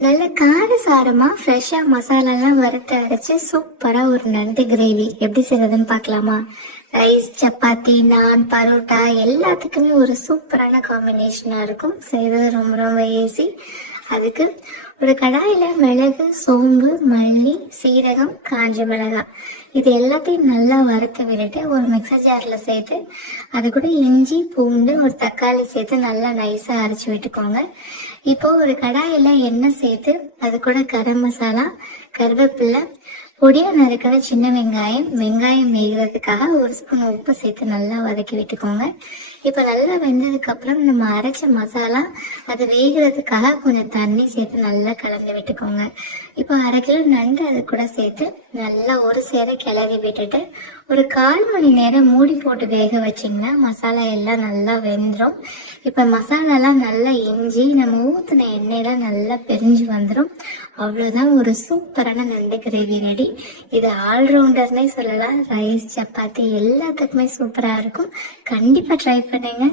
நல்ல காரசாரமா ஃப்ரெஷ்ஷா மசாலாலாம் வறுத்து அரைச்சு சூப்பரா ஒரு நண்டு கிரேவி எப்படி செய்யறதுன்னு பார்க்கலாமா? ரைஸ், சப்பாத்தி, நான், பரோட்டா எல்லாத்துக்குமே ஒரு சூப்பரான காம்பினேஷனா இருக்கும். செய்வது ரொம்ப ரொம்ப ஈஸி. அதுக்கு ஒரு கடாயில மிளகு, சோம்பு, மல்லி, சீரகம், காஞ்ச மிளகாய் இது எல்லாத்தையும் நல்லா வறுத்து விட்டுட்டு ஒரு மிக்சர் ஜார்ல சேர்த்து அது கூட இஞ்சி, பூண்டு, ஒரு தக்காளி சேர்த்து நல்லா நைஸா அரைச்சி விட்டுக்கோங்க. இப்போ ஒரு கடாயில எண்ணெய் சேர்த்து அது கூட கரம் மசாலா, கருவேப்பிலை, பொடியா நறுக்கிற சின்ன வெங்காயம் வேகிறதுக்காக ஒரு ஸ்பூன் உப்பு சேர்த்து நல்லா வதக்கி விட்டுக்கோங்க. இப்போ நல்லா வெந்ததுக்கு அப்புறம் நம்ம அரைச்ச மசாலா அது வேகிறதுக்காக கொஞ்சம் தண்ணி சேர்த்து நல்லா கலந்து விட்டுக்கோங்க. இப்போ 1/2 கிலோ நண்டு அது கூட சேர்த்து நல்லா ஒரு சேர கிளறி விட்டுட்டு ஒரு 1/4 மணி நேரம் மூடி போட்டு வேக வச்சிங்கன்னா மசாலா எல்லாம் நல்லா வெந்துடும். இப்போ மசாலாலாம் நல்லா இஞ்சி நம்ம ஊற்றின எண்ணெயெல்லாம் நல்லா பிரிஞ்சு வந்துடும். அவ்வளோதான், ஒரு சூப்பரான நண்டு கிரேவி ரெடி. இது ஆல்ரவுண்டர்னே சொல்லலாம். ரைஸ், சப்பாத்தி எல்லாத்துக்குமே சூப்பராக இருக்கும். கண்டிப்பாக ட்ரை பண்ணுங்க.